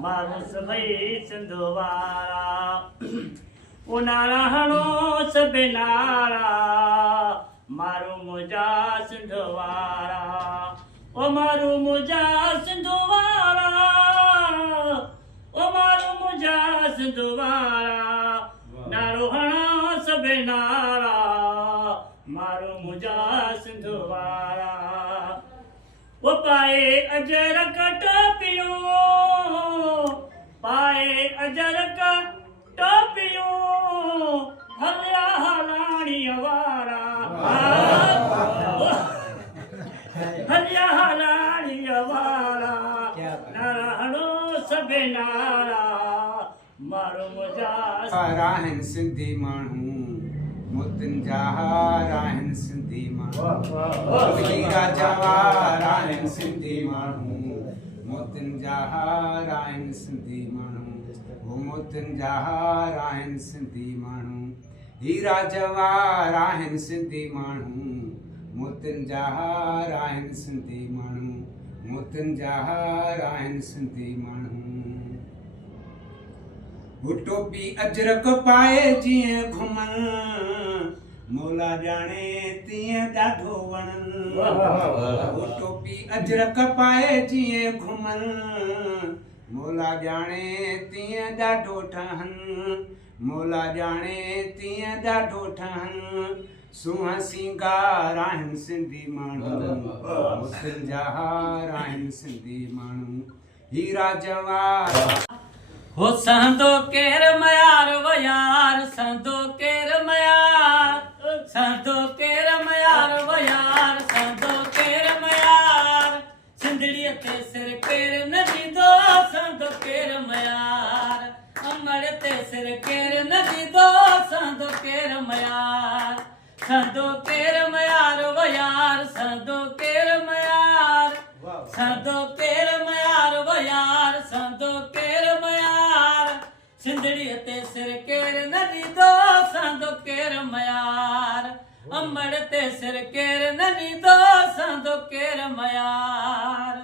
मारो सभई सिंधु वारा उनारा हणो सभई नारा मारो मुंहिंजा सिंधु वारा ओ मारो मुंहिंजा सिंधु वारा ओ मारो मुंहिंजा सिंधु वारा नारो हणो सभई नारा मारो मुंहिंजा सिंधु वारा वो पाए अजर का टोपियो पाए अजर का टोपियो हल्या हलाणी वारा हल्या हलाणी वारा नारायणो सबे नारा मारो मुंहिंजा राहन सिंधी माण्हू मोतिन जा राहन सिंधी माण्हू हीरा जवाहर आहिन सिंधी माण्हू मोतिन जा आहिन सिंधी माण्हू मोतिन जा आहिन सिंधी माण्हू हीरा जवाहर आहिन सिंधी माण्हू मोतिन जा आहिन सिंधी माण्हू मोतिन जा आहिन सिंधी माण्हू वो टोपी अजरक पाए जीअं घुमन मौला जाने तीअं ॾाढो वणन वो टोपी अजरक पाए जीअं घुमन मौला जाने तीअं ॾाढो ठहन मौला जाने तीअं ॾाढो ठहन सुहा सिंगार आहिन सिंधी माण्हू मोतिन जा आहिन सिंधी माण्हू हीरा जवाहर हो संदो केर मयार वो यार संदो केर मयार संदो केर मयार वो यार संदो केर मयार सिंधड़ीअ ते सिर केर न ॾींदो संदो केर मयार अमड़ ते सिर केर न ॾींदो संदो केर मयार संदो केर मयार वो यार संदो केर मयार संदो केर मयार वो यार संदो केर मयार सिंधड़ीअ ते सिर केर न ॾींदो संदो केर मयार अमड़ ते सिर केर न ॾींदो संदो केर मयार